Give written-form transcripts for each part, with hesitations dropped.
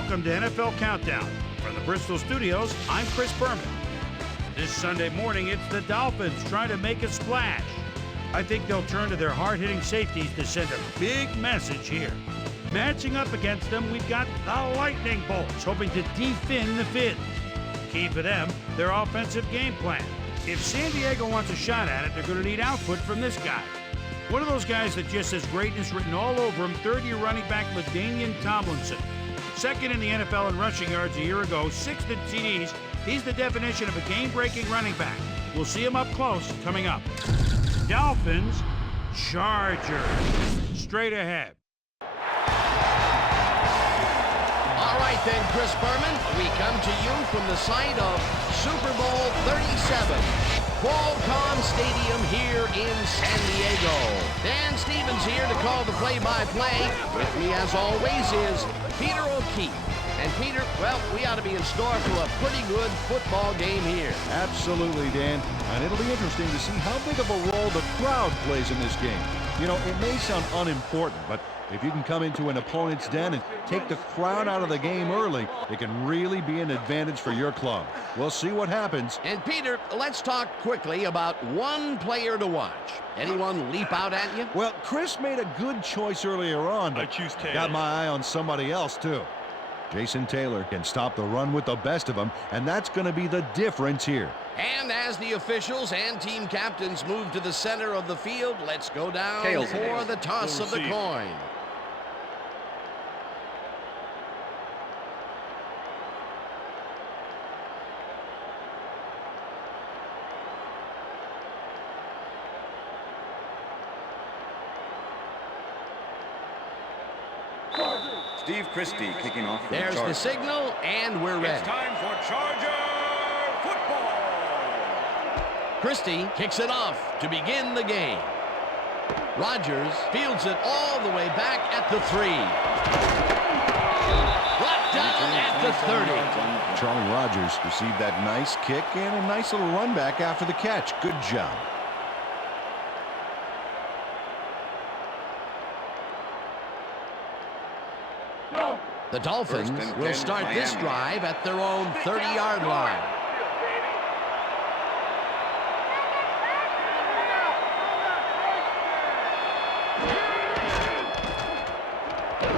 Welcome to NFL Countdown. From the Bristol studios, I'm Chris Berman. This Sunday morning, it's the Dolphins trying to make a splash. I think they'll turn to their hard-hitting safeties to send a big message here. Matching up against them, we've got the Lightning Bolts, hoping to defend the Fins. Key for them, their offensive game plan. If San Diego wants a shot at it, they're going to need output from this guy. One of those guys that just has greatness written all over him, third-year running back LaDainian Tomlinson. Second in the NFL in rushing yards a year ago, sixth in TDs. He's the definition of a game-breaking running back. We'll see him up close coming up. Dolphins, Chargers. Straight ahead. All right then, Chris Berman, we come to you from the site of Super Bowl 37, Qualcomm Stadium here in San Diego. Dan Stevens here to call the play-by-play. With me, as always, is Peter O'Keefe. And Peter, well, we ought to be in store for a pretty good football game here. Absolutely, Dan. And it'll be interesting to see how big of a role the crowd plays in this game. You know, it may sound unimportant, but if you can come into an opponent's den and take the crowd out of the game early, it can really be an advantage for your club. We'll see what happens. And Peter, let's talk quickly about one player to watch. Anyone leap out at you? Well, Chris made a good choice earlier on, but I choose Taylor. got my eye on somebody else, too. Jason Taylor can stop the run with the best of them, and that's going to be the difference here. And as the officials and team captains move to the center of the field, let's go down for the toss of the coin. Steve Christie kicking off for There's the signal, and we're ready. It's time for Charger football. Christie kicks it off to begin the game. Rodgers fields it all the way back at the 3. Brought down at the 30. Charlie Rodgers received that nice kick and a nice little run back after the catch. Good job. The Dolphins will start this drive at their own 30-yard line.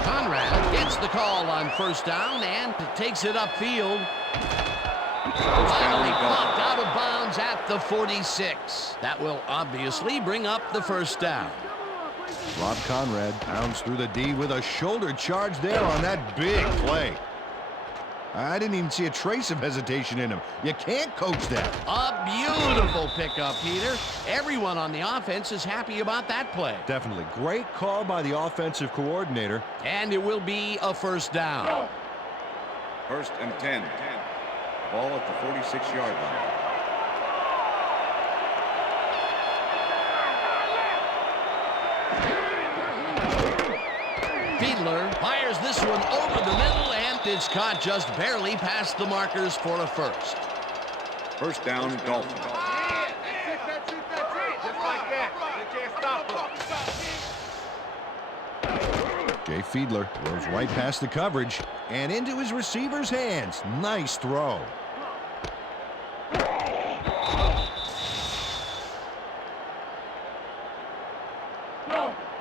Conrad gets the call on first down and takes it upfield. Finally popped out of bounds at the 46. That will obviously bring up the first down. Rob Conrad pounds through the D with a shoulder charge there on that big play. I didn't even see a trace of hesitation in him. You can't coach that. A beautiful pickup, Peter. Everyone on the offense is happy about that play. Definitely. Great call by the offensive coordinator. And it will be a first down. First and 10. Ball at the 46-yard line. Fiedler fires this one over the middle, and it's caught just barely past the markers for a first. First down, Dolphins. That's it. Just like that. They can't stop us. Jay Fiedler throws right past the coverage and into his receiver's hands. Nice throw.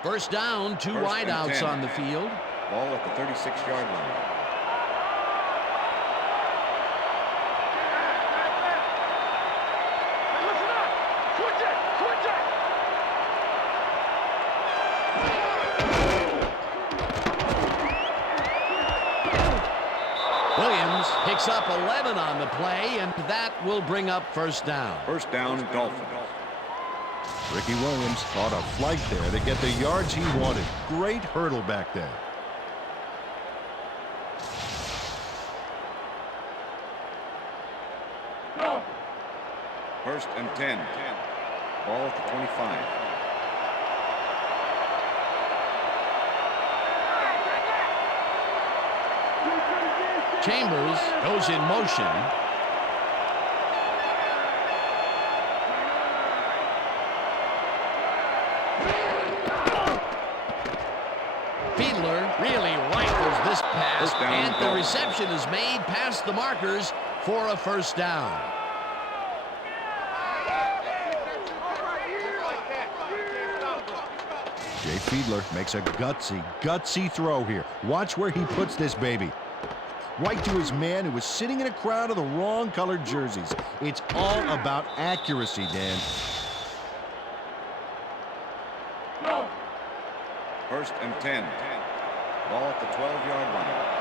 First down, two wideouts on the field. Ball at the 36-yard line. Williams picks up 11 on the play, and that will bring up first down. First down, Dolphins. Ricky Williams caught a flight there to get the yards he wanted. Great hurdle back there. First and 10. Ball at the 25. Chambers goes in motion. Fiedler really rifles this pass, First down, and the Dolphins. reception is made past the markers for a first down. Jay Fiedler makes a gutsy throw here. Watch where he puts this baby. Right to his man who was sitting in a crowd of the wrong colored jerseys. It's all about accuracy, Dan. First and 10. Ball at the 12-yard line.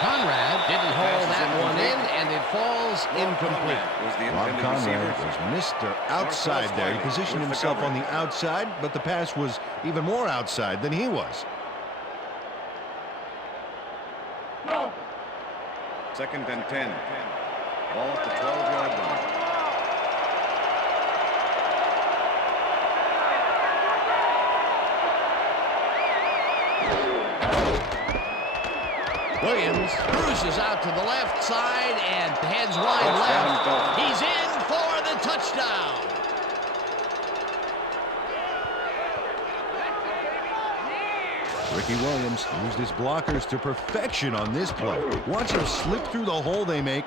Conrad didn't haul that one in, and it falls incomplete. Was the Rob intended Conrad receiver. was Mr. Outside there. He positioned himself on the outside, but the pass was even more outside than he was. Second and 10. Ball at the 12-yard line. Williams cruises out to the left side and heads wide left. He's in for the touchdown. Ricky Williams used his blockers to perfection on this play. Watch him slip through the hole they make,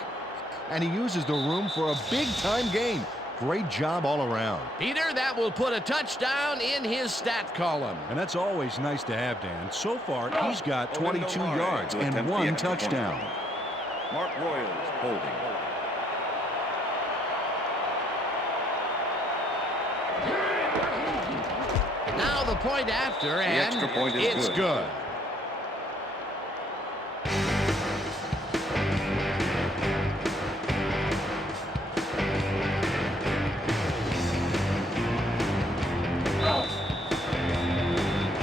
and he uses the room for a big-time gain. Great job all around. Peter, that will put a touchdown in his stat column. And that's always nice to have, Dan. So far, he's got 22 Orlando yards to attempt and the 1 extra point. touchdown. Mark Royals holding. Now the point after, and extra point is it's good. good.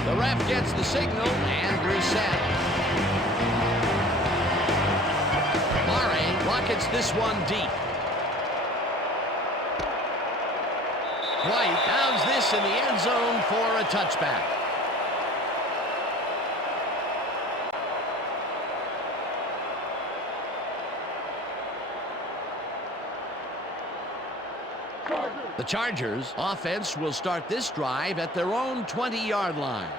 The ref gets the signal and reset. Murray rockets this one deep. White downs this in the end zone for a touchback. The Chargers offense will start this drive at their own 20-yard line.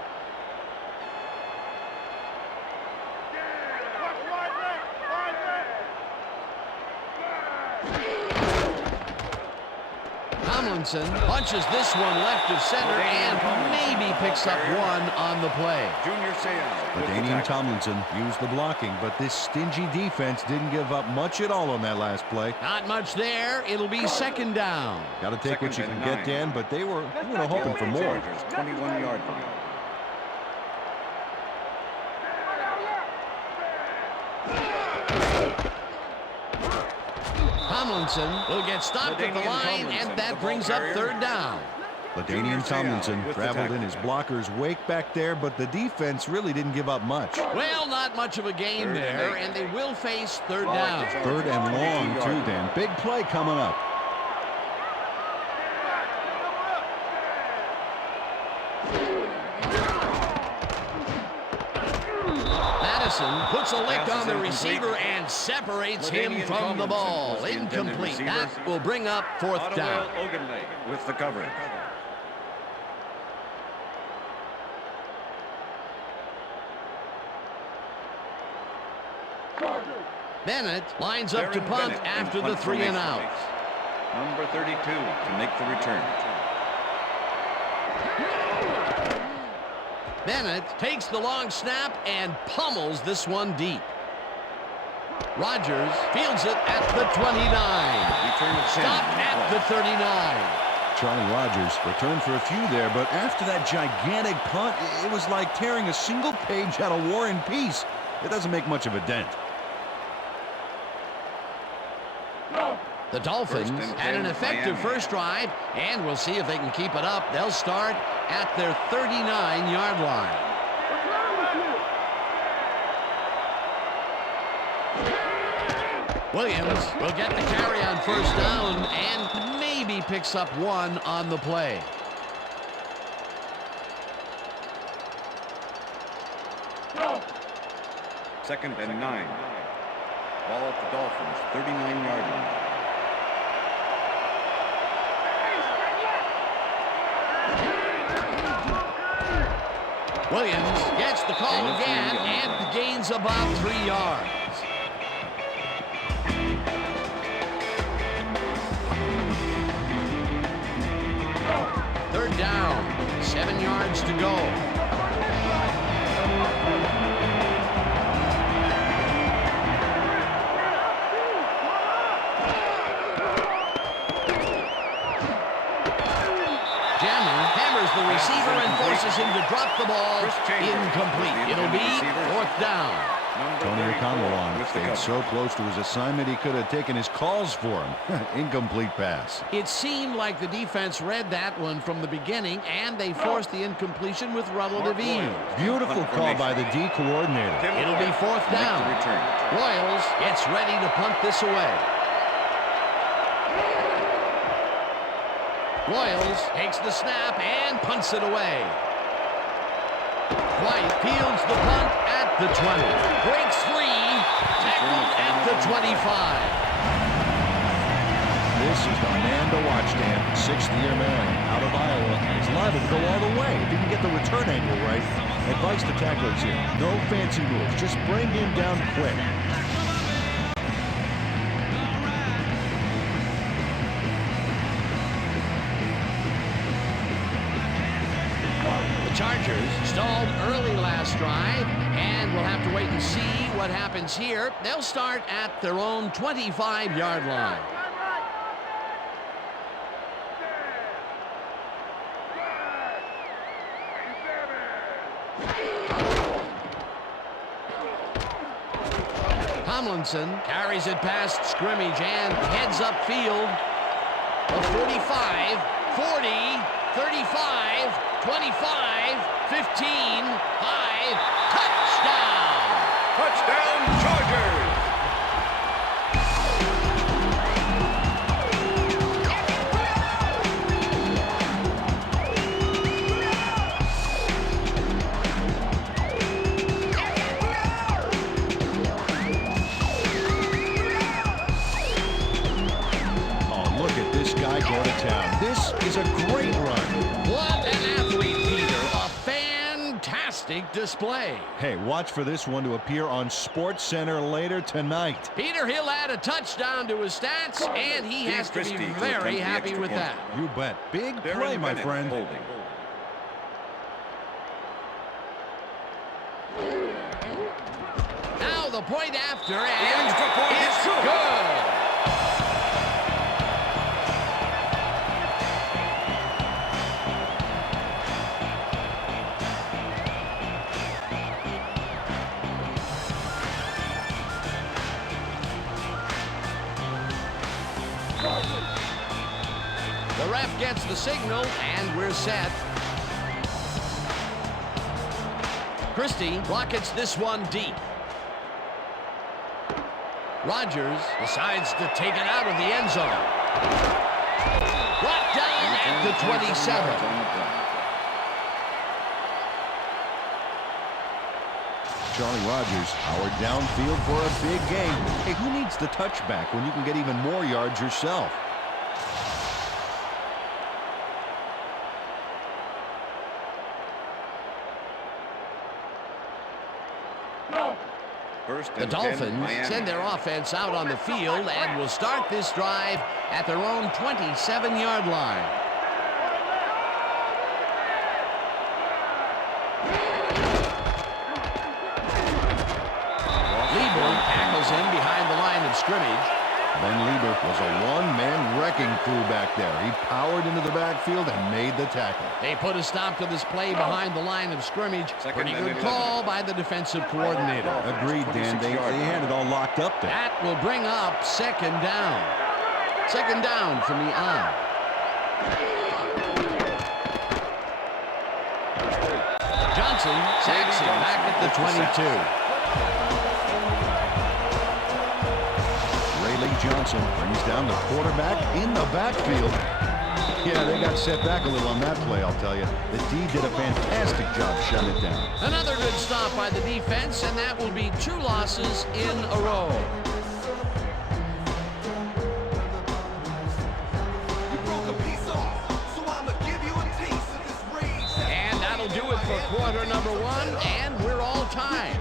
Tomlinson punches this one left of center and maybe picks up one on the play. Junior Seau with the Danian tackle. Tomlinson used the blocking, but this stingy defense didn't give up much at all on that last play. Not much there. It'll be second down. Got to take what you Second can and get, 9. Dan, but they were hoping for more. Chargers 21-yard line. Tomlinson will get stopped at the LaDainian line, Tomlinson, and that the brings ball up carrier. third down. LaDainian Tomlinson with the traveled in tackle. his blockers' wake back there, but the defense really didn't give up much. Well, not much of a gain Third and there, 8. and they will face third Ball down. at the Third and long, 22-yard too, line. Dan. Big play coming up. Madison puts a lick Pass on is the incomplete. receiver and separates him LaDainian from the Tomlinson ball. was the intended Incomplete. receiver. That will bring up fourth down. Ottawell Ogunleye with the coverage. Bennett lines up to Darren punt Bennett in after the punt 3 and formation. out. Number 32 to make the return. Bennett takes the long snap and pummels this one deep. Rodgers fields it at the 29. Return of 10. Stopped at the 39. Charlie Rodgers returned for a few there, but after that gigantic punt, it was like tearing a single page out of War and Peace. It doesn't make much of a dent. The Dolphins First and had an 10, effective Miami. first drive, and we'll see if they can keep it up. They'll start at their 39-yard line. Williams will get the carry on first down and maybe picks up one on the play. Second and 9. Ball at the Dolphins, 39-yard line. Williams gets the call again and gains about 3 yards. Third down, 7 yards to go. The receiver and forces him to drop the ball. Incomplete. It'll be fourth down. Tony O'Connell stayed so close to his assignment he could have taken his calls for him. Incomplete pass. It seemed like the defense read that one from the beginning, and they forced the incompletion with relative ease. Beautiful call by the D coordinator. It'll be fourth down. Royals gets ready to punt this away. Royals takes the snap and punts it away. White fields the punt at the 20. Breaks free. Tackled at the 25. This is the man to watch, Dan. Sixth-year man out of Iowa. He's liable to go all the way if he can get the return angle right. Advice to tacklers here. No fancy moves. Just bring him down quick. Chargers stalled early last drive, and we'll have to wait and see what happens here. They'll start at their own 25-yard line. Tomlinson carries it past scrimmage and heads upfield. A 45, 40, 35, 25, 15, 5, touchdown! Touchdown, Chargers! Oh, look at this guy go to town. This is a great run. What an athlete, Peter. A fantastic display. Hey, watch for this one to appear on Sports Center later tonight. Peter, he'll add a touchdown to his stats, and he has to be very happy with that. You bet. Big play, my friend. Holding. Now the point after, and extra point it's is good. good. The ref gets the signal, and we're set. Christie rockets this one deep. Rodgers decides to take it out of the end zone. Brought down at the 27. Charlie Rodgers, Howard downfield for a big game. Hey, who needs the touchback when you can get even more yards yourself? The Dolphins send their offense out on the field and will start this drive at their own 27-yard line. Lieber tackles him behind the line of scrimmage. Ben Lieber was a one-man wrecking crew back there. He powered into the backfield and made the tackle. They put a stop to this play behind the line of scrimmage. Pretty good call by the defensive coordinator. Agreed, Dan. They had it all locked up there. That will bring up second down. Second down from the I. Johnson sacks him back at the 22. Johnson brings down the quarterback in the backfield. Yeah, they got set back a little on that play, I'll tell you. The D did a fantastic job shutting it down. Another good stop by the defense, and that will be 2 losses in a row. And that'll do it for quarter. quarter number one, and we're all tied.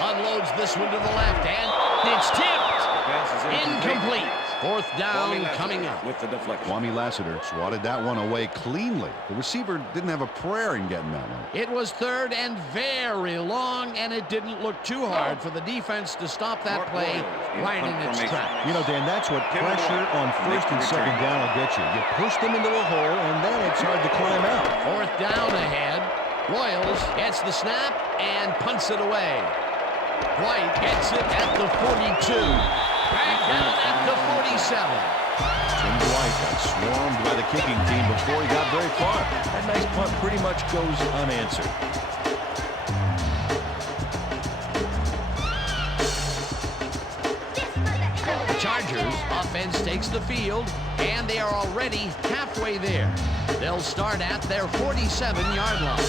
Unloads this one to the left, and it's tipped. Incomplete. Fourth down coming up. With the deflection. Kwame Lassiter swatted that one away cleanly. The receiver didn't have a prayer in getting that one. It was third and very long, and it didn't look too hard for the defense to stop that play right in its tracks. You know, Dan, that's what pressure on first and second down will get you. You push them into a hole, and then it's hard to climb out. Fourth down ahead. Royals gets the snap and punts it away. White gets it at the 42. Back down at the 47. Tim Dwight got swarmed by the kicking team before he got very far. That nice punt pretty much goes unanswered. The Chargers offense takes the field, and they are already halfway there. They'll start at their 47-yard line.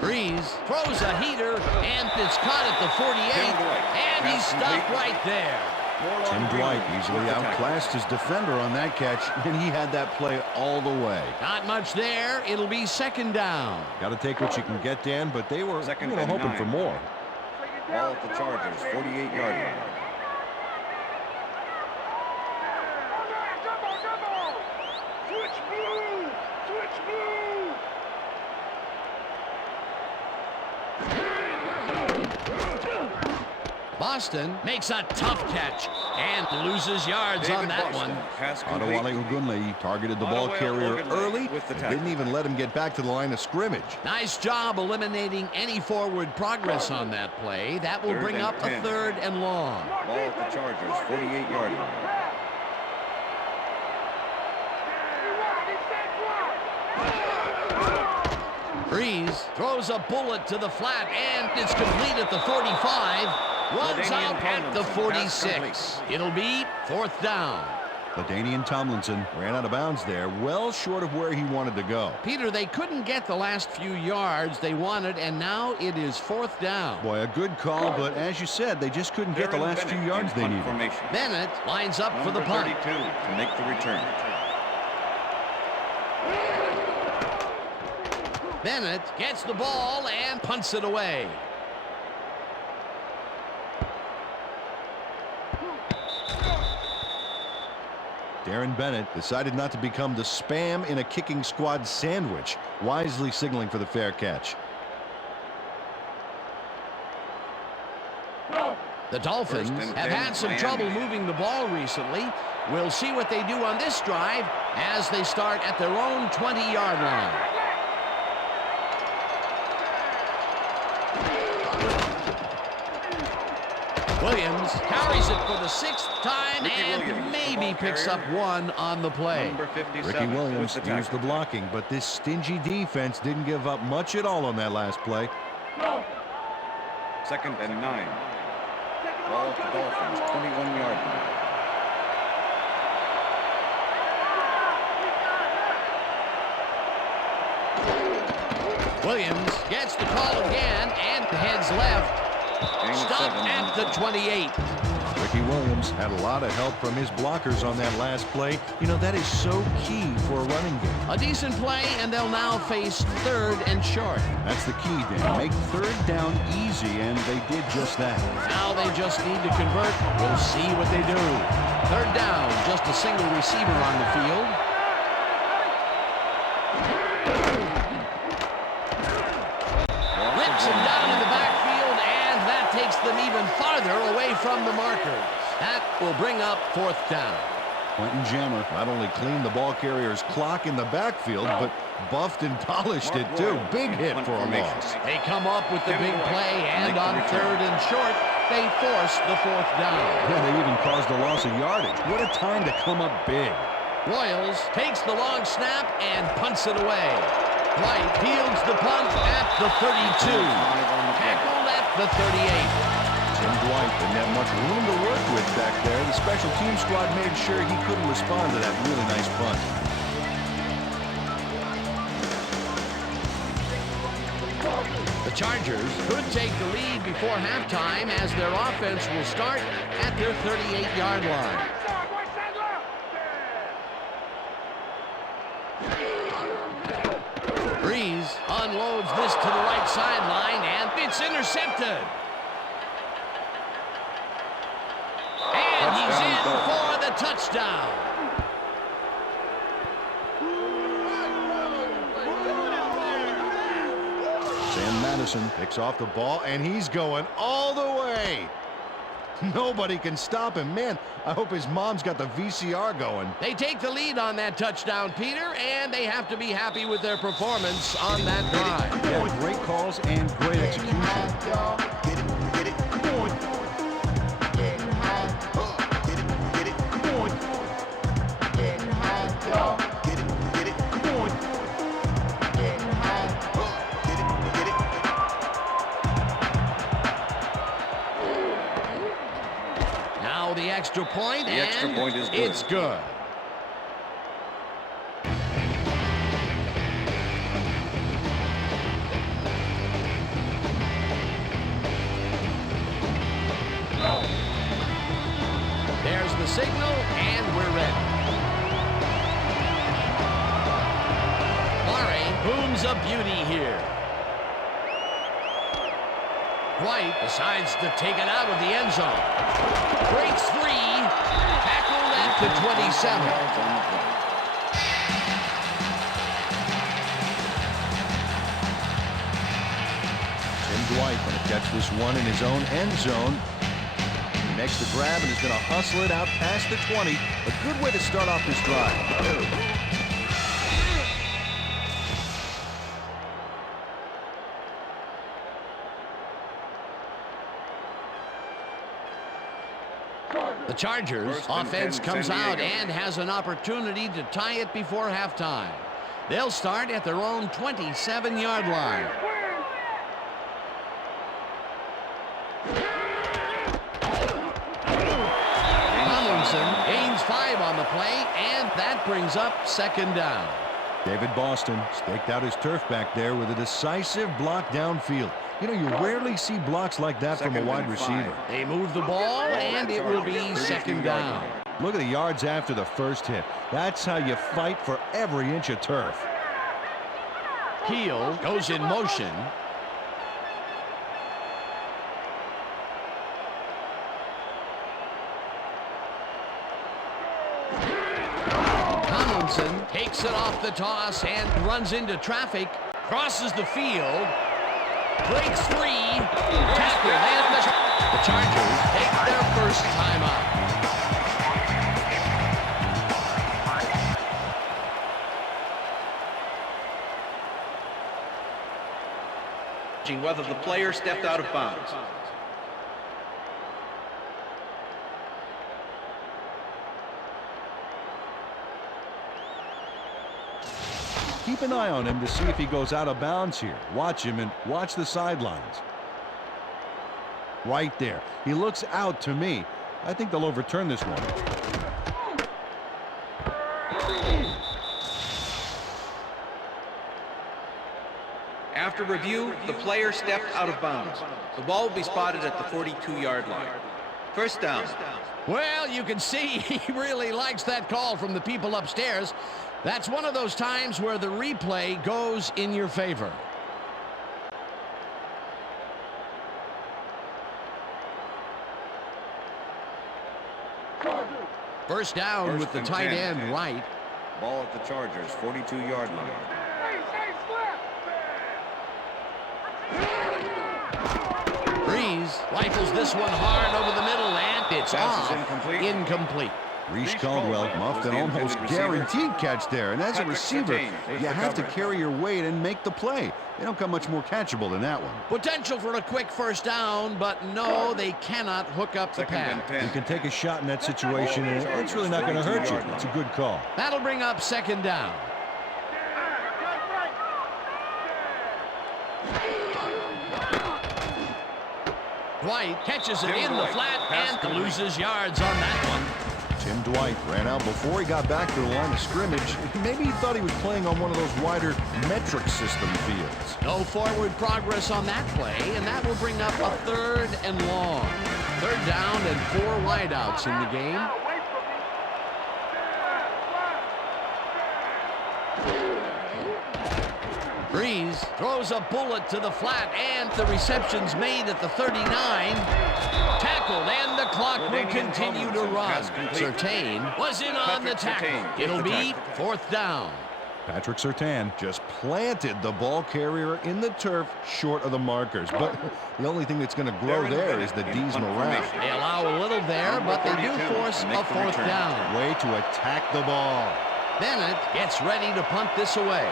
Breeze throws a heater, and it's caught at the 48, and he's stopped right there. Tim Dwight easily outclassed his defender on that catch, and he had that play all the way. Not much there. It'll be second down. Got to take what you can get, Dan, but they were hoping for more. Ball at the Chargers, 48-yard line. Boston makes a tough catch and loses yards on that one. Adewale Ogunleye targeted the ball carrier early. Didn't even let him get back to the line of scrimmage. Nice job eliminating any forward progress on that play. That will bring up a third and long. Ball at the Chargers, 48-yard line. Breeze throws a bullet to the flat, and it's complete at the 45. Runs out at the 46. It'll be fourth down. LaDainian Tomlinson ran out of bounds there, well short of where he wanted to go. Peter, they couldn't get the last few yards they wanted, and now it is fourth down. Boy, a good call, but as you said, they just couldn't get the last few yards they needed. Bennett lines up for the punt. 32 to make the return. Bennett gets the ball and punts it away. Darren Bennett decided not to become the spam in a kicking squad sandwich, wisely signaling for the fair catch. The Dolphins have had some trouble moving the ball recently. We'll see what they do on this drive as they start at their own 20-yard line. Williams carries it for the sixth time and maybe picks up one on the play. Ricky Williams used the blocking, but this stingy defense didn't give up much at all on that last play. 2nd and 9. Ball at the Dolphins, 21-yard line. Williams gets the call again and heads left. Stopped at the 28. Ricky Williams had a lot of help from his blockers on that last play. You know, that is so key for a running game. A decent play, and they'll now face third and short. That's the key, Dan. Make third down easy, and they did just that. Now they just need to convert. We'll see what they do. Third down, just a single receiver on the field. Whips him down in the backfield, and that takes them even farther away from the markers. That will bring up fourth down. Quentin Jammer not only cleaned the ball carrier's clock in the backfield, but buffed and polished it too. Big hit for a loss. They come up with the big play, and on third and short, they force the 4th down. Yeah, they even caused a loss of yardage. What a time to come up big. Royals takes the long snap and punts it away. White fields the punt at the 32. Tackled at the 38. Tim Dwight didn't have much room to work with back there. The special team squad made sure he couldn't respond to that really nice punt. The Chargers could take the lead before halftime as their offense will start at their 38-yard line. Breeze unloads this to the right sideline, and it's intercepted. And he's in for the touchdown. Sam Madison picks off the ball, and he's going all the way. Nobody can stop him. Man, I hope his mom's got the VCR going. They take the lead on that touchdown, Peter, and they have to be happy with their performance on that drive. Yeah, great calls and great execution. The extra point, the extra point is good. It's good. There's the signal, and we're ready. Murray booms a beauty here. White decides to take it out of the end zone. Breaks free. Tackled at the 27. Tim Dwight going to catch this one in his own end zone. He makes the grab and is going to hustle it out past the 20. A good way to start off this drive. The Chargers offense comes out and has an opportunity to tie it before halftime. They'll start at their own 27-yard line. Tomlinson gains 5 on the play, and that brings up 2nd down. David Boston staked out his turf back there with a decisive block downfield. You know, you rarely see blocks like that from a wide receiver. They move the ball, and it will be 2nd down. Look at the yards after the first hit. That's how you fight for every inch of turf. Peel goes in motion. Tomlinson takes it off the toss and runs into traffic. Crosses the field. Breaks free. Tackle, and the Chargers take their first timeout. Whether the player stepped out of bounds. Keep an eye on him to see if he goes out of bounds here. Watch him and watch the sidelines. Right there. He looks out to me. I think they'll overturn this one. After review, the player stepped out of bounds. The ball will be spotted at the 42-yard line. First down. Well, you can see he really likes that call from the people upstairs. That's one of those times where the replay goes in your favor. First down with the tight end right. Ball at the Chargers, 42-yard line. Breeze rifles this one hard over the middle, and it's off. Incomplete. Reese Caldwell muffed an almost guaranteed catch there, and as a receiver, you have to carry your weight and make the play. They don't come much more catchable than that one. Potential for a quick first down, but no, they cannot hook up the pass. You can take a shot in that situation, and it's really not going to hurt you. It's a good call. That'll bring up second down. Dwight catches it in the flat and loses yards on that one. Tim Dwight ran out before he got back to the line of scrimmage. Maybe he thought he was playing on one of those wider metric system fields. No forward progress on that play, and that will bring up a third and long. Third down and 4 wideouts in the game. Breeze throws a bullet to the flat, and the reception's made at the 39. Tackled, and the clock will continue to run. Surtain was in on the tackle. It'll be 4th down. Patrick Surtain just planted the ball carrier in the turf short of the markers. But the only thing that's going to grow there is the D's morale. They allow a little there, but they do force a 4th down. Way to attack the ball. Bennett gets ready to punt this away.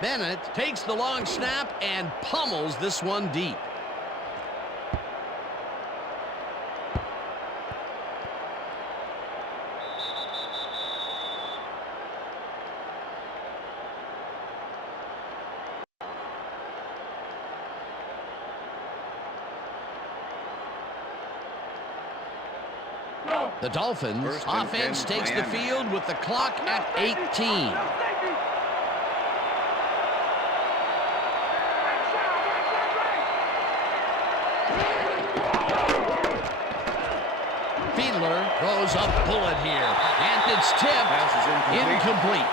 Bennett takes the long snap and pummels this one deep. The Dolphins offense takes the field with the clock at 18. Throws a bullet here, and it's tipped. Incomplete.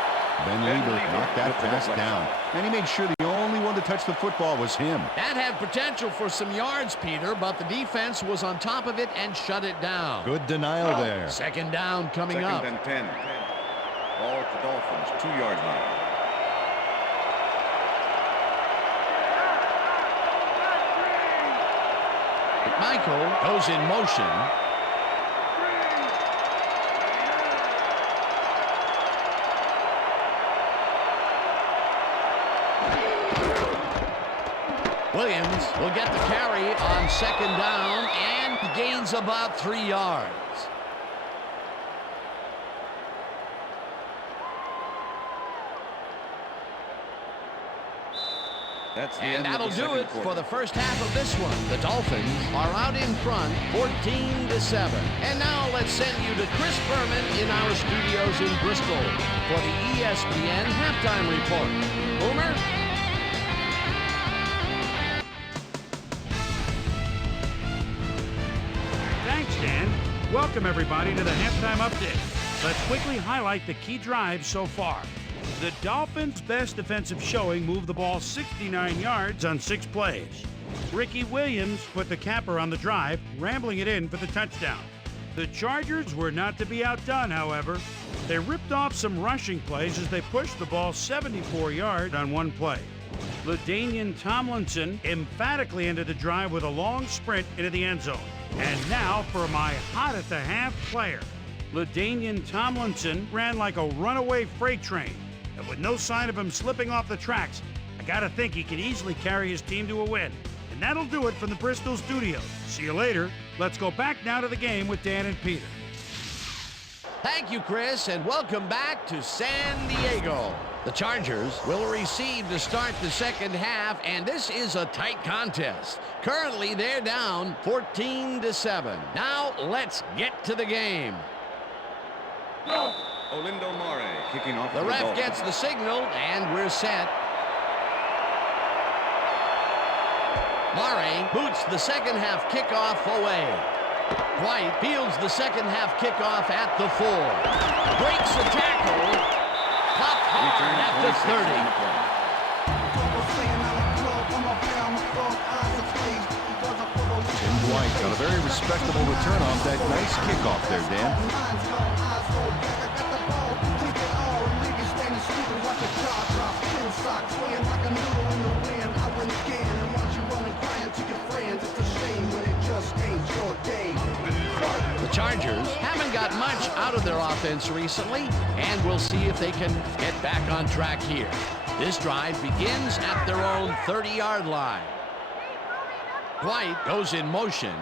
Ben Lieber knocked that pass down, and he made sure the only one to touch the football was him. That had potential for some yards, Peter, but the defense was on top of it and shut it down. Good denial there. Second down coming up. 2nd and 10. Ball at the Dolphins, 2-yard line. Michael goes in motion. Williams will get the carry on 2nd down and gains about 3 yards. And that'll do it for the first half of this one. The Dolphins are out in front, 14-7. And now let's send you to Chris Berman in our studios in Bristol for the ESPN halftime report. Boomer? Thanks, Dan. Welcome, everybody, to the halftime update. Let's quickly highlight the key drives so far. The Dolphins' best defensive showing moved the ball 69 yards on 6 plays. Ricky Williams put the capper on the drive, rambling it in for the touchdown. The Chargers were not to be outdone, however. They ripped off some rushing plays as they pushed the ball 74 yards on 1 play. LaDainian Tomlinson emphatically ended the drive with a long sprint into the end zone. And now for my hot-at-the-half player. LaDainian Tomlinson ran like a runaway freight train. And with no sign of him slipping off the tracks, I gotta think he can easily carry his team to a win. And that'll do it from the Bristol studios. See you later. Let's go back now to the game with Dan and Peter. Thank you, Chris, and welcome back to San Diego. The Chargers will receive to start the second half, and this is a tight contest. Currently, they're down 14-7. Now, let's get to the game. Olindo Mare kicking off. The ref gets the signal, and we're set. Mare boots the second half kickoff away. White fields the second half kickoff at the 4. Breaks the tackle. Popped hard at the 30. Tim Dwight got a very respectable return off that nice kickoff there, Dan. Chargers haven't got much out of their offense recently, and we'll see if they can get back on track here. This drive begins at their own 30-yard line. White goes in motion.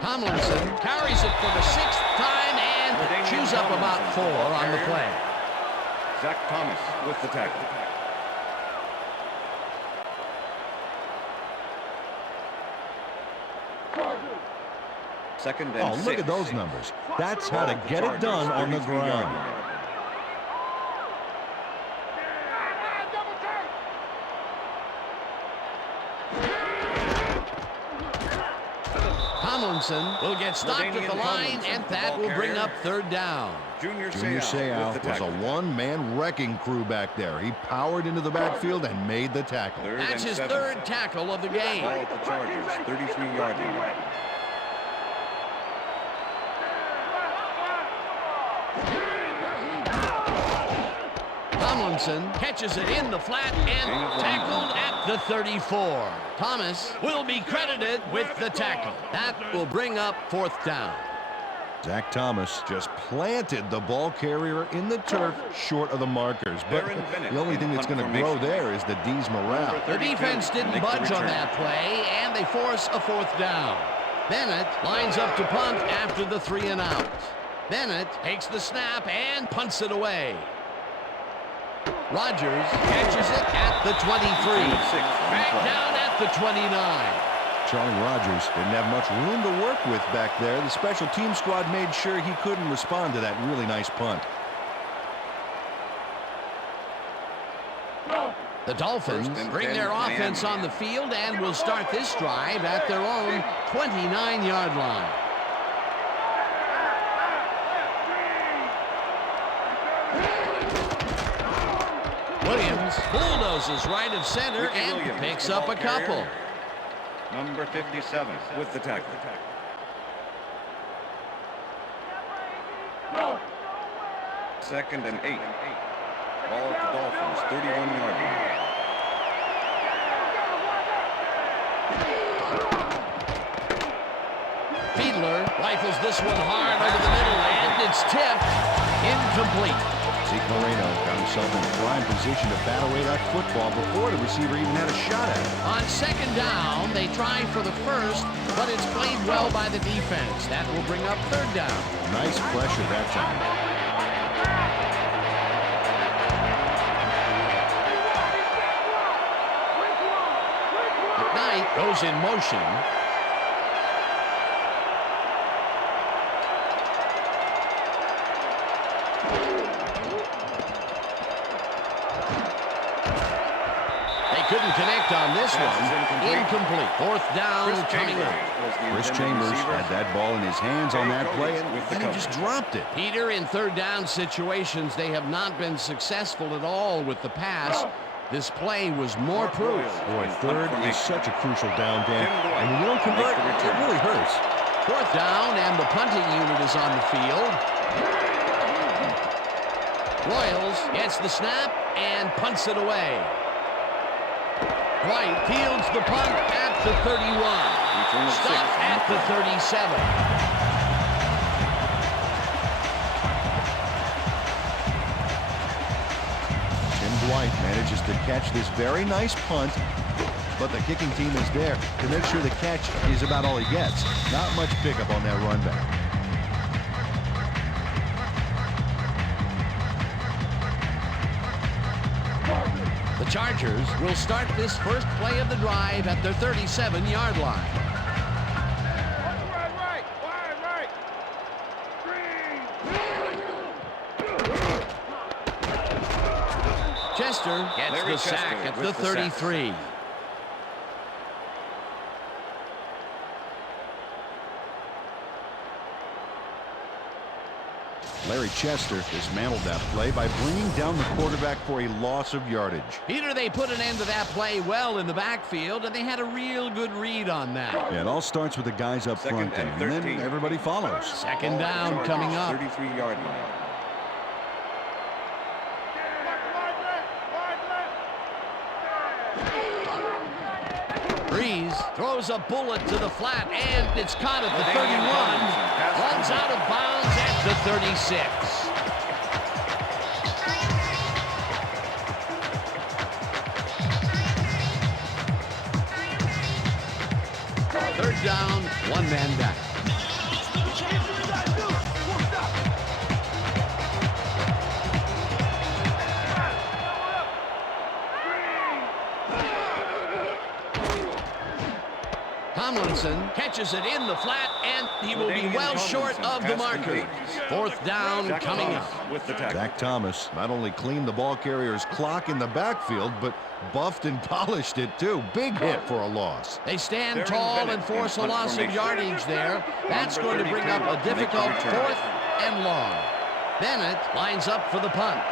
Tomlinson carries it for the 6th time and chews up about 4 on the play. Zach Thomas with the tackle. Second and Oh, 6. look at those numbers. That's how to get it done on the ground. Tomlinson will get stopped at the line, and that will bring up 3rd down. Junior Seau was a one-man wrecking crew back there. He powered into the backfield and made the tackle. That's his 3rd tackle of the game. Ball at the Chargers, 33-yard line. Tomlinson catches it in the flat and tackled at the 34. Thomas will be credited with the tackle. That will bring up 4th down. Zach Thomas just planted the ball carrier in the turf short of the markers. But the only thing that's going to grow there is the D's morale. The defense didn't budge on that play, and they force a 4th down. Bennett lines up to punt after the 3 and out. Bennett takes the snap and punts it away. Rogers catches it at the 23. Back down at the 29. Charlie Rogers didn't have much room to work with back there. The special team squad made sure he couldn't respond to that really nice punt. The Dolphins bring their offense on the field and will start this drive at their own 29-yard line. Williams bulldozes right of center and picks up a couple. Number 57 with the tackle. Second and 8. Ball at the Dolphins, 31-yard line. Fiedler rifles this one hard over the middle, and it's tipped incomplete. Zeke Moreno got himself in prime position to bat away that football before the receiver even had a shot at it. On 2nd down, they try for the 1st, but it's played well by the defense. That will bring up 3rd down. Nice pressure that time. McKnight goes in motion. Couldn't connect on this one. Incomplete. 4th down coming up. Chris Chambers had that ball in his hands on that play, and he just dropped it. Peter, in 3rd down situations, they have not been successful at all with the pass. This play was more proof. Boy, 3rd is such a crucial down, Dan. And when you don't convert, it really hurts. 4th down, and the punting unit is on the field. Royals gets the snap and punts it away. White fields the punt at the 31. Stopped at the 37. Tim Dwight manages to catch this very nice punt, but the kicking team is there to make sure the catch is about all he gets. Not much pickup on that run back. The Chargers will start this first play of the drive at their 37-yard line. Right. Chester gets the sack at the 33. Larry Chester dismantled that play by bringing down the quarterback for a loss of yardage. Peter, they put an end to that play well in the backfield, and they had a real good read on that. Yeah, it all starts with the guys up front, and then everybody follows. 2nd down coming up. 33-yard line. Breeze throws a bullet to the flat, and it's caught at the 31. Runs out of bounds at the 36. Third down, one man back. Tomlinson catches it in the flat, and he will be well short of the marker. Fourth down coming up. Zach Thomas not only cleaned the ball carrier's clock in the backfield, but buffed and polished it too. Big hit for a loss. They stand tall and force a loss of yardage there. That's going to bring up a difficult fourth and long. Bennett lines up for the punt.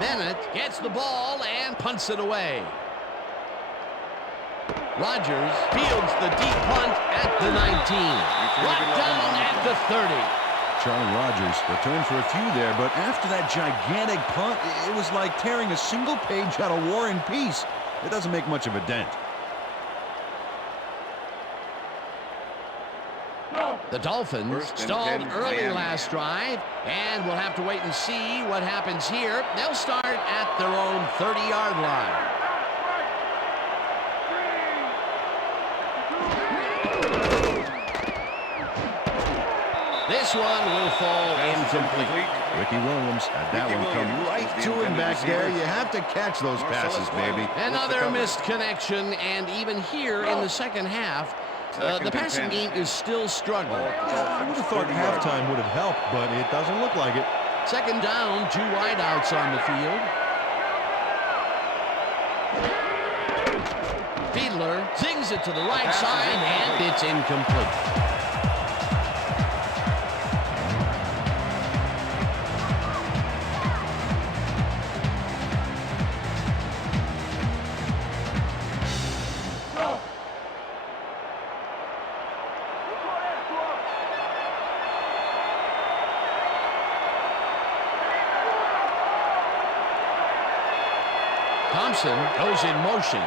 Bennett gets the ball and punts it away. Rodgers fields the deep punt at the 19. Brought down at the 30. Charlie Rodgers returned for a few there, but after that gigantic punt, it was like tearing a single page out of War and Peace. It doesn't make much of a dent. The Dolphins stalled early last drive, and we'll have to wait and see what happens here. They'll start at their own 30-yard line. This one will fall incomplete. Ricky Williams had that one come right to him back there. You have to catch those passes, baby. Another missed connection, and even here in the second half, the passing game is still struggling. I would have thought halftime would have helped, but it doesn't look like it. Second down, two wideouts on the field. Fiedler zings it to the right side, and it's incomplete. Thompson goes in motion.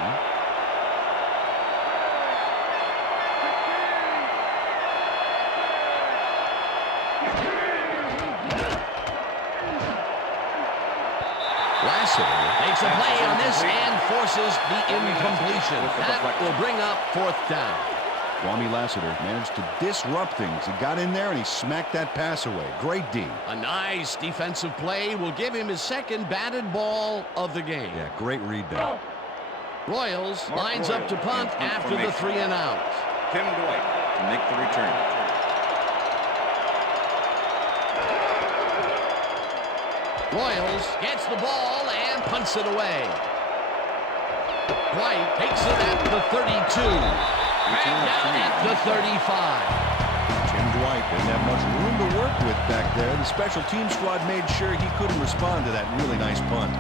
Lassiter makes a play on this and forces the incompletion. That will bring up fourth down. Kwame Lassiter managed to disrupt things. He got in there and he smacked that pass away. Great D. A nice defensive play will give him his second batted ball of the game. Yeah, great read there. Royals lines up to punt after the 3 and out. Tim Dwight to make the return. Royals gets the ball and punts it away. Dwight takes it at the 32. Back down at the 35. Tim Dwight didn't have much room to work with back there. The special team squad made sure he couldn't respond to that really nice punt.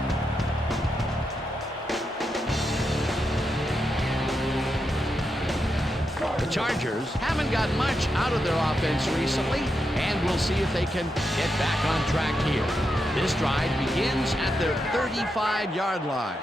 The Chargers haven't got much out of their offense recently, and we'll see if they can get back on track here. This drive begins at their 35-yard line.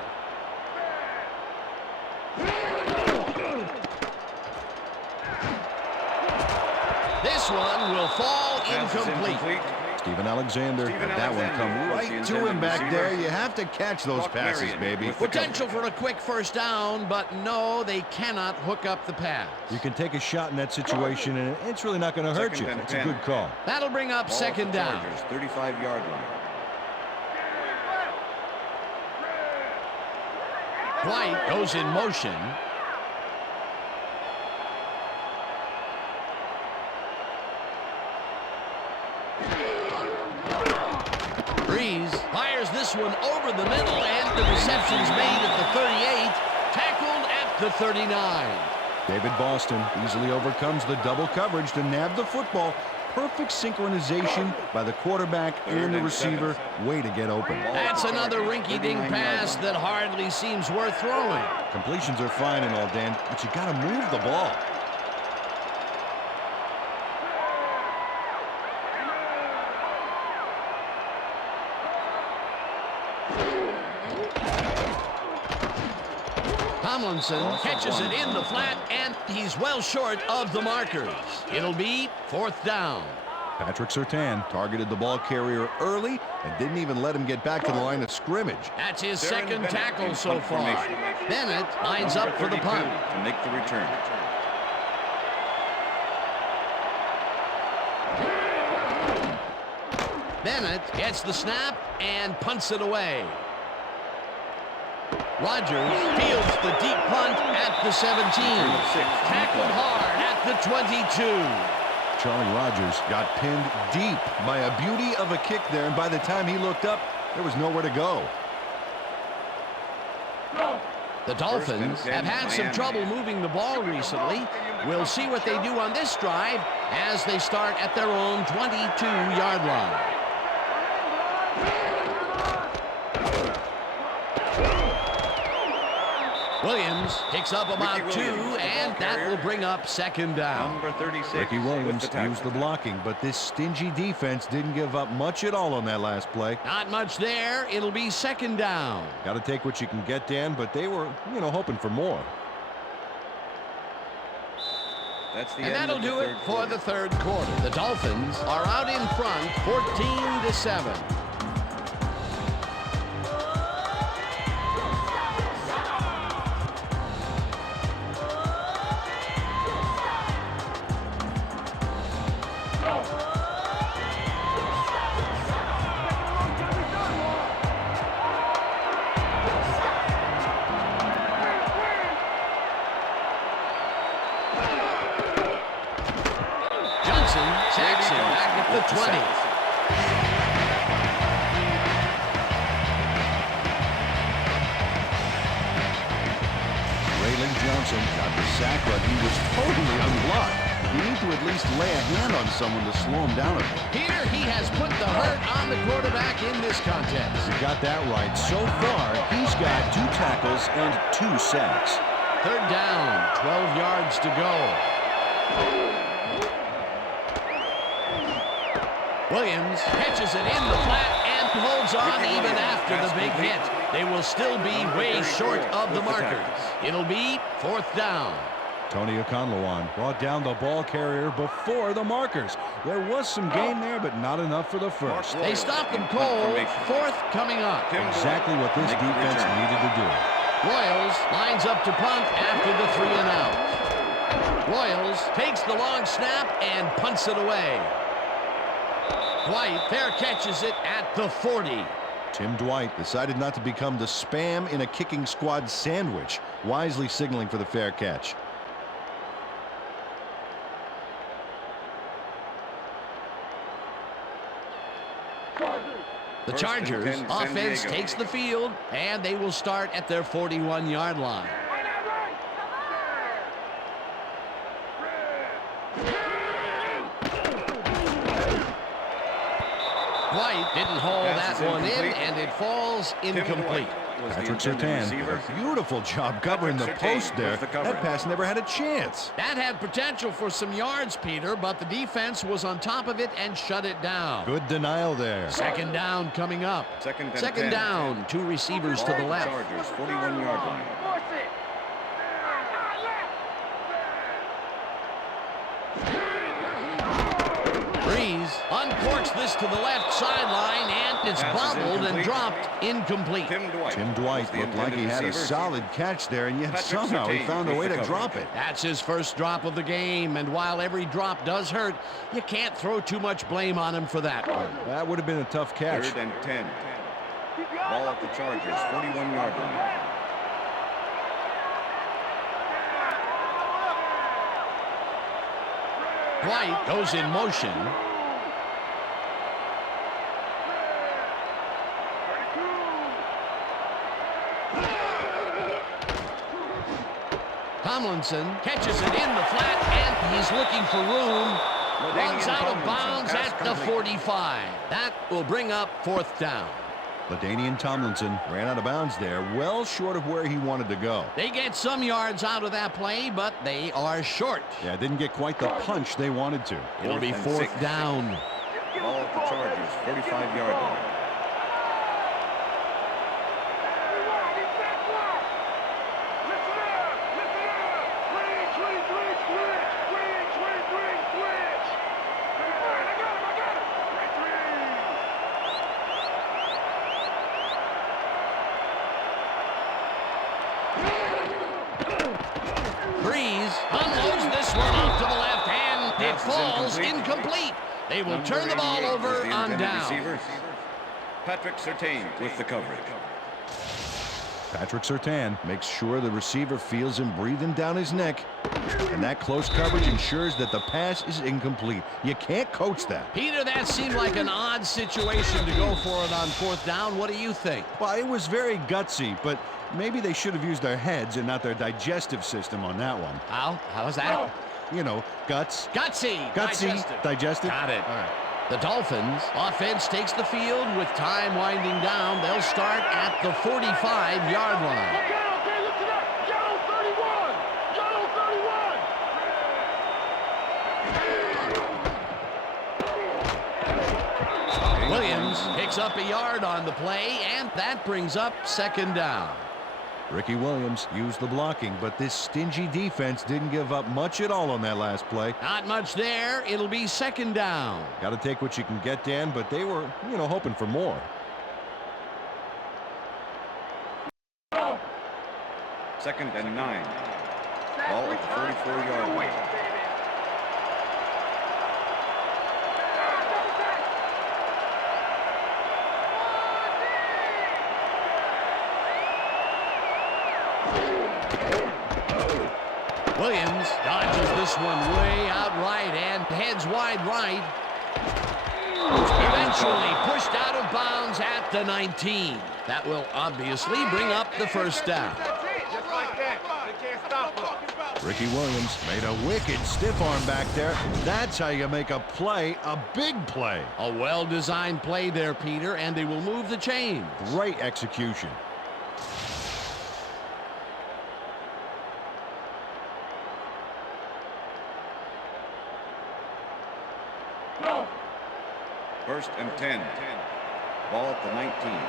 This one will fall incomplete. Stephen Alexander had that one come right to him back there. You have to catch those passes, baby. Potential for a quick first down, but no, they cannot hook up the pass. You can take a shot in that situation, and it's really not going to hurt you. It's a good call. That'll bring up second down. 35-yard line. White goes in motion. Breeze fires this one over the middle, and the reception's made at the 38, tackled at the 39. David Boston easily overcomes the double coverage to nab the football. Perfect synchronization by the quarterback and the receiver. Way to get open. That's another rinky-dink pass that hardly seems worth throwing. Completions are fine and all, Dan, but you got to move the ball. Tomlinson catches it in the flat, and he's well short of the markers. It'll be 4th down. Patrick Surtain targeted the ball carrier early and didn't even let him get back to the line of scrimmage. That's his second tackle so far. Bennett lines up for the punt. To make the return. Bennett gets the snap and punts it away. Rogers fields the deep punt at the 17. Tackled hard at the 22. Charlie Rogers got pinned deep by a beauty of a kick there, and by the time he looked up, there was nowhere to go. The Dolphins have had some trouble moving the ball recently. We'll see what they do on this drive as they start at their own 22-yard line. Williams picks up about 2, and that will bring up 2nd down. Number 36. Ricky Williams used the blocking, but this stingy defense didn't give up much at all on that last play. Not much there. It'll be 2nd down. Got to take what you can get, Dan, but they were, hoping for more. That's the And end that'll of the do it third for quarter. the 3rd quarter. The Dolphins are out in front, 14-7. Jackson back at the 20. Raylan Johnson got the sack, but he was totally unblocked. You need to at least lay a hand on someone to slow him down a bit. Here he has put the hurt on the quarterback in this contest. You got that right. So far, he's got 2 tackles and 2 sacks. 3rd down, 12 yards to go. Williams catches it in the flat and holds on even after the big hit. They will still be way short of the markers. It'll be 4th down. Tony Okonlawon brought down the ball carrier before the markers. There was some gain there, but not enough for the first. They stopped them cold. 4th coming up. Exactly what this defense needed to do. Royals lines up to punt after the 3 and out. Royals takes the long snap and punts it away. Dwight fair catches it at the 40. Tim Dwight decided not to become the spam in a kicking squad sandwich, wisely signaling for the fair catch. The Chargers offense takes the field, and they will start at their 41-yard line. White didn't haul that one in, and it falls incomplete. Patrick Surtain did a beautiful job covering the post there. That pass never had a chance. That had potential for some yards, Peter, but the defense was on top of it and shut it down. Good denial there. 2nd down coming up. Second down, 2 receivers to the left. Chargers, 41-yard line. Breeze uncorks this to the left sideline, and it's bobbled and dropped incomplete. Tim Dwight looked like he had a solid catch there, and yet somehow he found a way to drop it. That's his first drop of the game, and while every drop does hurt, you can't throw too much blame on him for that one. That would have been a tough catch. 3rd and 10. Ball at the Chargers, 41-yard line. White goes in motion. Tomlinson catches it in the flat, and he's looking for room. Runs out of bounds at the 45. That will bring up 4th down. LaDainian Tomlinson ran out of bounds there, well short of where he wanted to go. They get some yards out of that play, but they are short. Yeah, didn't get quite the punch they wanted to. It'll be 4th down. Ball at the Chargers, 45-yard line. unloads this one off to the left hand. It falls incomplete. They will turn the ball over on down. Receiver. Patrick Surtain with the coverage. Patrick Surtain makes sure the receiver feels him breathing down his neck. And that close coverage ensures that the pass is incomplete. You can't coach that. Peter, that seemed like an odd situation to go for it on fourth down. What do you think? Well, it was very gutsy, but maybe they should have used their heads and not their digestive system on that one. How was that? You know, guts. Gutsy. Digestive. Got it. All right. The Dolphins offense takes the field with time winding down. They'll start at the 45-yard line. Okay, listen up. Yellow 31. Williams picks up a yard on the play, and that brings up second down. Ricky Williams used the blocking, but this stingy defense didn't give up much at all on that last play. Not much there. It'll be second down. Got to take what you can get, Dan, but they were, hoping for more. Second and 9. Ball at the 44-yard line. Williams dodges this one way out right and heads wide right. Eventually pushed out of bounds at the 19. That will obviously bring up the first down. Just like that. They can't stop us. Ricky Williams made a wicked stiff arm back there. That's how you make a play, a big play. A well-designed play there, Peter, and they will move the chains. Great execution. First and 10. Ball at the 19.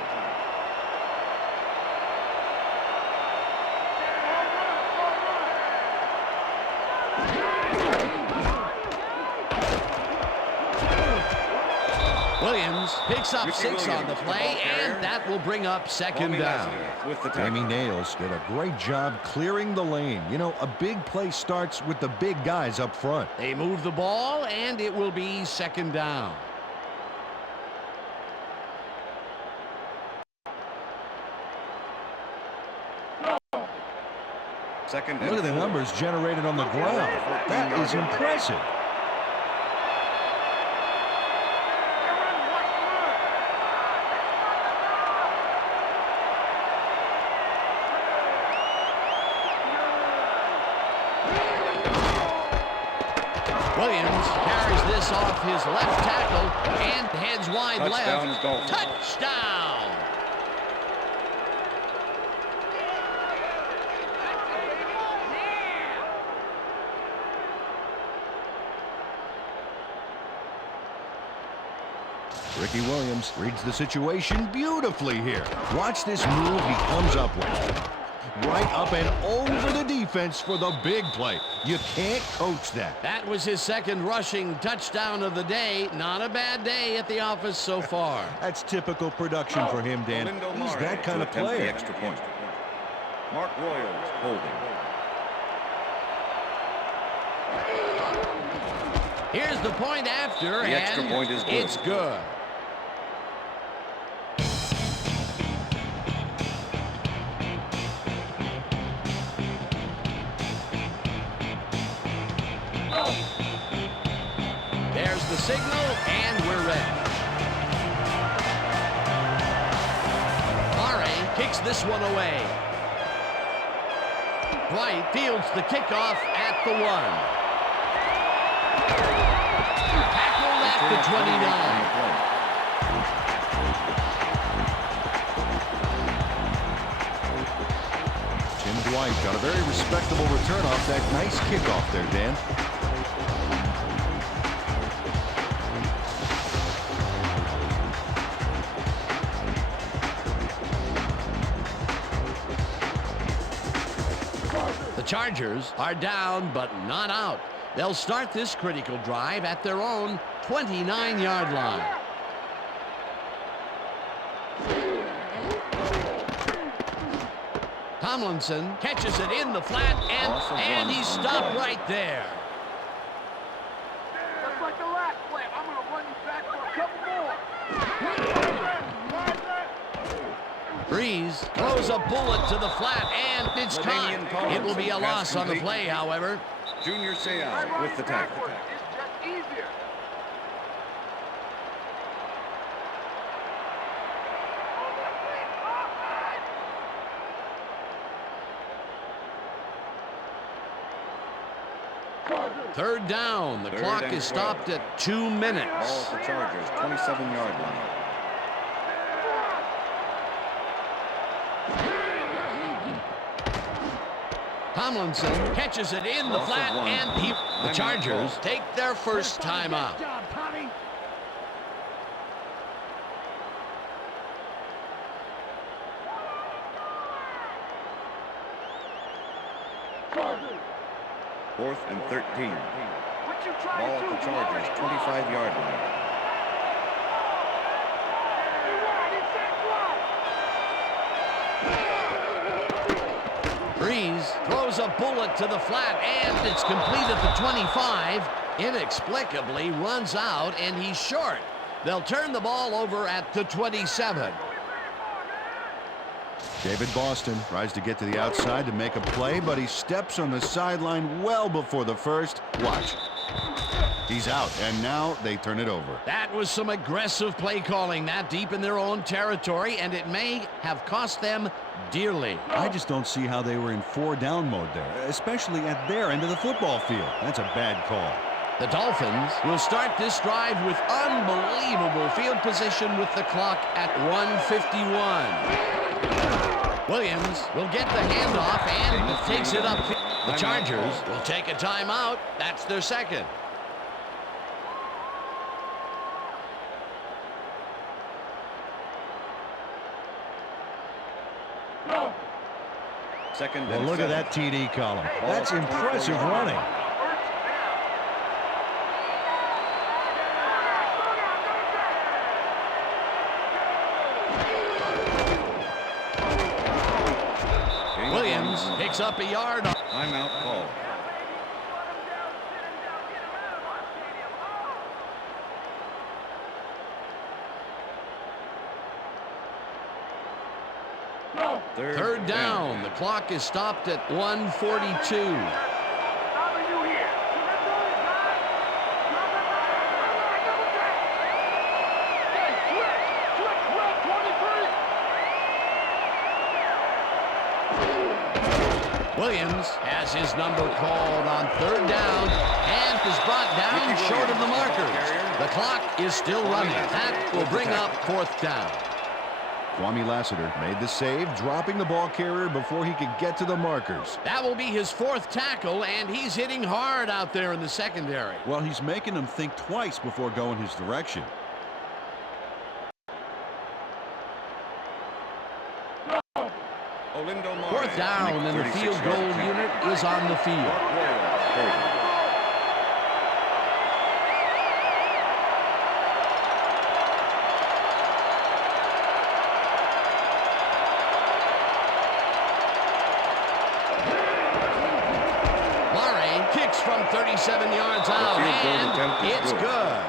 Williams picks up 6 on the play, and that will bring up second down. With the Jamie Nails did a great job clearing the lane. A big play starts with the big guys up front. They move the ball, and it will be second down. Second and Look at the 4. numbers generated on the ground. That is impressive. Williams carries this off his left tackle and heads wide Touchdown, left. Dolphins. Touchdown! Ricky Williams reads the situation beautifully here. Watch this move he comes up with. Right up and over the defense for the big play. You can't coach that. That was his second rushing touchdown of the day. Not a bad day at the office so far. That's typical production for him, Dan. He's that kind of The player. extra point. Mark Royals holding. Here's the point after, The extra and point is good. it's good. There's the signal, and we're ready. Murray kicks this one away. White fields the kickoff at the 1. Tackled at the 29. Tim Dwight got a very respectable return off that nice kickoff there, Dan. The Chargers are down, but not out. They'll start this critical drive at their own 29-yard line. Tomlinson catches it in the flat, and he's stopped right there. Just like the last play, I'm going to run you back for a couple more. Breeze throws a bullet to the flat, and it's caught. It will be a loss on the play, however. Junior Seau with the tackle. It's just easier. Third down. The clock is stopped at 2 minutes. Ball at the Chargers, 27-yard line. Tomlinson catches it in the flat, and the Chargers take their first timeout. Fourth and 13. Ball at the Chargers, 25-yard line. Breeze throws a bullet to the flat, and it's complete at the 25. Inexplicably runs out, and he's short. They'll turn the ball over at the 27. David Boston tries to get to the outside to make a play, but he steps on the sideline well before the first. Watch. He's out, and now they turn it over. That was some aggressive play calling that deep in their own territory, and it may have cost them dearly. I just don't see how they were in 4-down mode there, especially at their end of the football field. That's a bad call. The Dolphins will start this drive with unbelievable field position with the clock at 1:51. Williams will get the handoff, and he takes it up. The Chargers will take a timeout. That's their second. Second Well, and look at 7. that TD column. That's impressive running. Williams picks up a yard. Timeout call. Third down. The clock is stopped at 1:42. Williams has his number called on third down and is brought down short of the markers. The clock is still running. That will bring up fourth down. Kwame Lassiter made the save, dropping the ball carrier before he could get to the markers. That will be his fourth tackle, and he's hitting hard out there in the secondary. Well, he's making them think twice before going his direction. Fourth down, and the field goal unit is on the field. Murray kicks from 37 yards out, and it's good.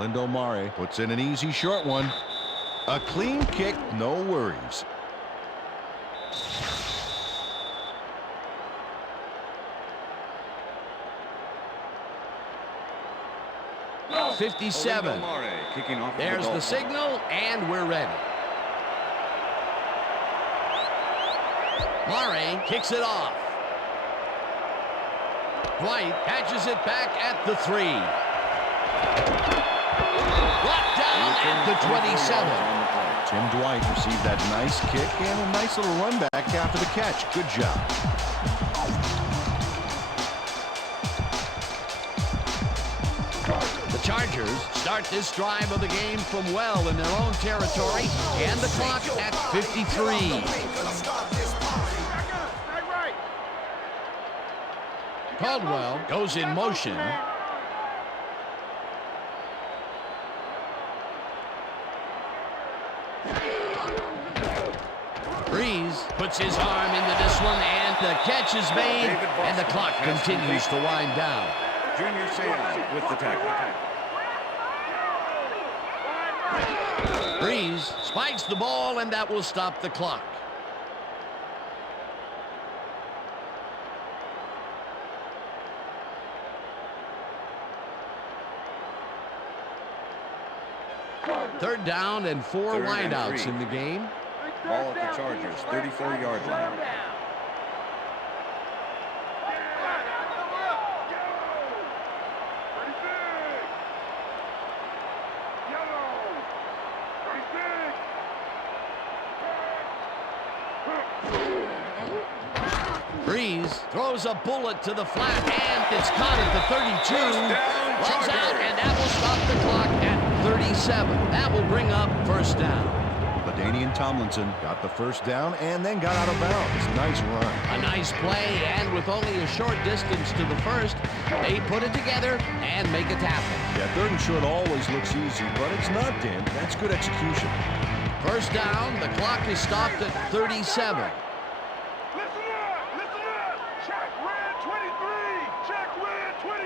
Lindo Mare puts in an easy short one. A clean kick, no worries. Oh, 57. There's the signal, and we're ready. Mare kicks it off. White catches it back at the 3. Brought down at the 27. Tim Dwight received that nice kick and a nice little run back after the catch. Good job. The Chargers start this drive of the game from well in their own territory, and the clock at 53. Caldwell goes in motion. Breeze puts his arm into this one, and the catch is made, and the clock continues to wind down. Junior Sam with the tackle. Breeze spikes the ball, and that will stop the clock. Third down and 4 Third and wideouts 3. in the game. Ball at the Chargers, 34-yard line. Breeze throws a bullet to the flat, and it's caught at the 32. Runs out, and that will stop the clock at 37. That will bring up first down. LaDainian Tomlinson got the first down and then got out of bounds. Nice run. A nice play, and with only a short distance to the first, they put it together and make a tackle. Yeah, third and short always looks easy, but it's not, Dan. That's good execution. First down, the clock is stopped at 37. Listen up! Listen up! Check red 23! Check red 23!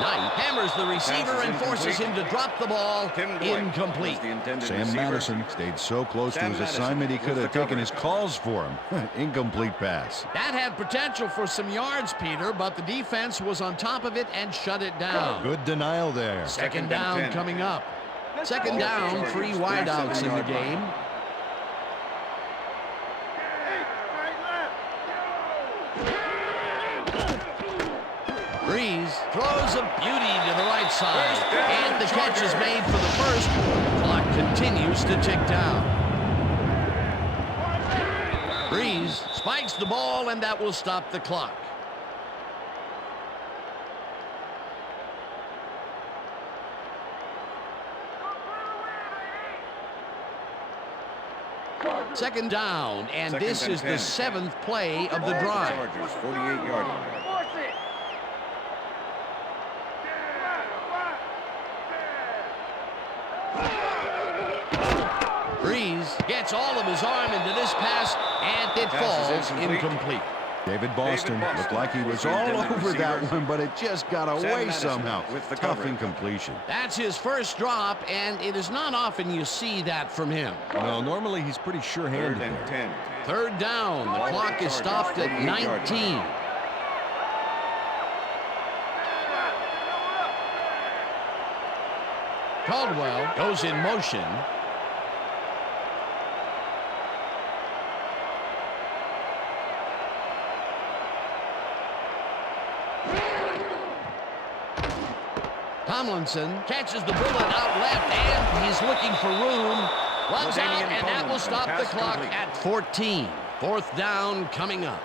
Knight hammers the receiver and forces him to drop the ball. Incomplete. Sam Madison stayed so close to his assignment he could have taken his calls for him. Incomplete pass. That had potential for some yards, Peter, but the defense was on top of it and shut it down. Good denial there. Second down coming up. Second down, 3 wideouts in the game. Breeze throws a beauty to the right side, and the catch is made for the first. The clock continues to tick down. Breeze spikes the ball, and that will stop the clock. Second down, and this is the 7th play of the drive. Chargers, 48-yard line. Breeze gets all of his arm into this pass, and it falls incomplete. David Boston looked like he was all over that one, but it just got away somehow. Tough incompletion. That's his first drop, and it is not often you see that from him. Well, normally he's pretty sure-handed Third and there. 10. Third down. The clock is stopped at 19. Caldwell goes in motion. Tomlinson catches the bullet out left, and he's looking for room. Runs out, and that will stop the clock at 14. Fourth down coming up.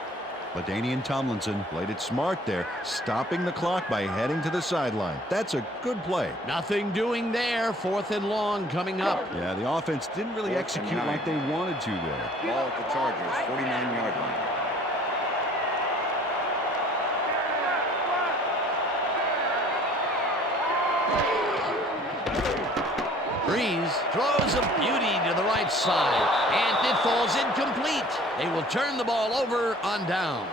LaDainian Tomlinson played it smart there, stopping the clock by heading to the sideline. That's a good play. Nothing doing there. Fourth and long coming up. Yeah, the offense didn't really execute like they wanted to there. Ball at the Chargers, 49-yard line. Breeze throws a beauty to the right side, and it falls incomplete. They will turn the ball over on downs.